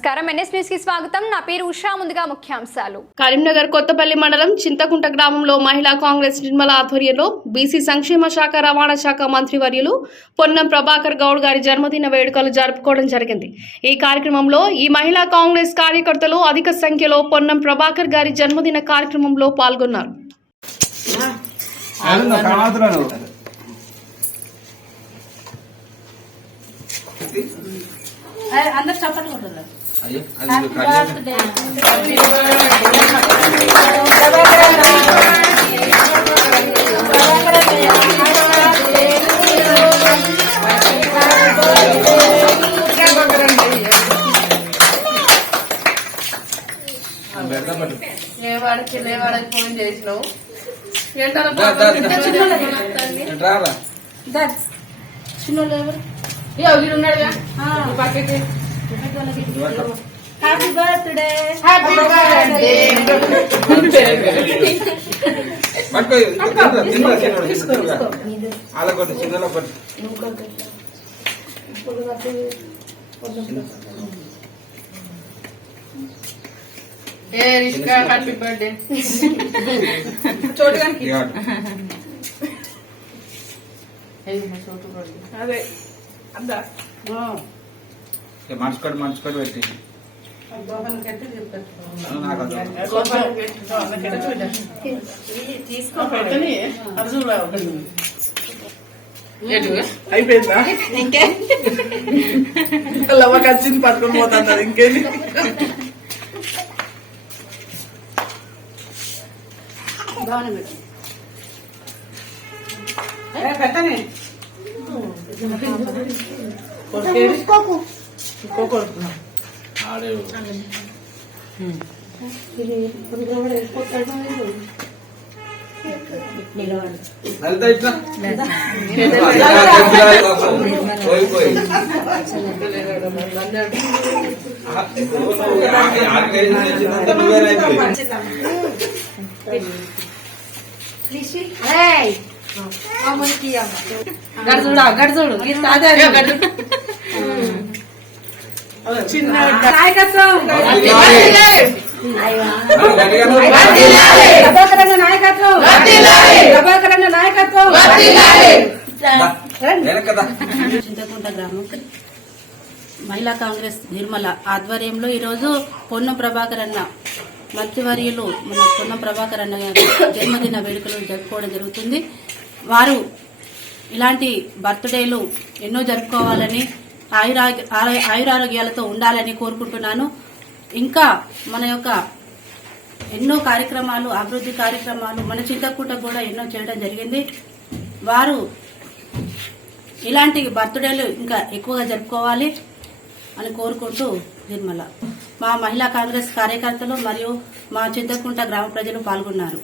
నమస్కారం NS news కి స్వాగతం నా పేరు ఉషా ముందుగా ముఖ్యాంశాలు కరీంనగర్ కొత్తపల్లి మండలం చింతకుంట గ్రామంలో మహిళా కాంగ్రెస్ నిర్మల ఆధ్వర్యంలో బీసీ సంక్షేమ శాఖ రవాణా శాఖ మంత్రివర్యులు పొన్నం ప్రభాకర్ గౌడ్ గారి జన్మదిన వేడుకలు జరుపుకోవడం జరిగింది। ఈ కార్యక్రమంలో ఈ మహిళా కాంగ్రెస్ కార్యకర్తలు అధిక సంఖ్యలో పొన్నం ప్రభాకర్ గారి జన్మదిన కార్యక్రమంలో పాల్గొన్నారు। అందరు చప్పట్లు కొట్టారు। లేవాడికి ఫోన్ చేసినావు చిన్నోళ్ళు ఎవరు ఉన్నాడుగా పక్కకి happy birthday happy birthday happy birthday చోటుగానికి అదే అందా మనసుకోడు పెట్టి అయిపోయిందా ఇంకే లవ్వకి వచ్చింది పట్టుకొని పోతున్నారు ఇంకేది పెట్టని గడుచుడు చిన్న నాయకత్వం నాయకత్వం నాయకత్వం చింతకుంట గ్రామం మహిళా కాంగ్రెస్ నిర్మల ఆధ్వర్యంలో ఈరోజు పొన్నం ప్రభాకర్ అన్న మంత్రివర్యులు మన పొన్నం ప్రభాకర్ అన్న గారి జన్మదిన వేడుకలు జరుపుకోవడం జరుగుతుంది। వారు ఇలాంటి బర్త్డేలు ఎన్నో జరుపుకోవాలని ఆయురారోగ్యాలతో ఉండాలని కోరుకుంటున్నాను। ఇంకా మన యొక్క ఎన్నో కార్యక్రమాలు అభివృద్ధి కార్యక్రమాలు మన చింతకుంట కూడా ఎన్నో చేయడం జరిగింది। వారు ఇలాంటి బర్త్డేలు ఇంకా ఎక్కువగా జరుపుకోవాలి అని కోరుకుంటూ నిర్మల మా మహిళా కాంగ్రెస్ కార్యకర్తలు మరియు మా చింతకుంట గ్రామ ప్రజలు పాల్గొన్నారు।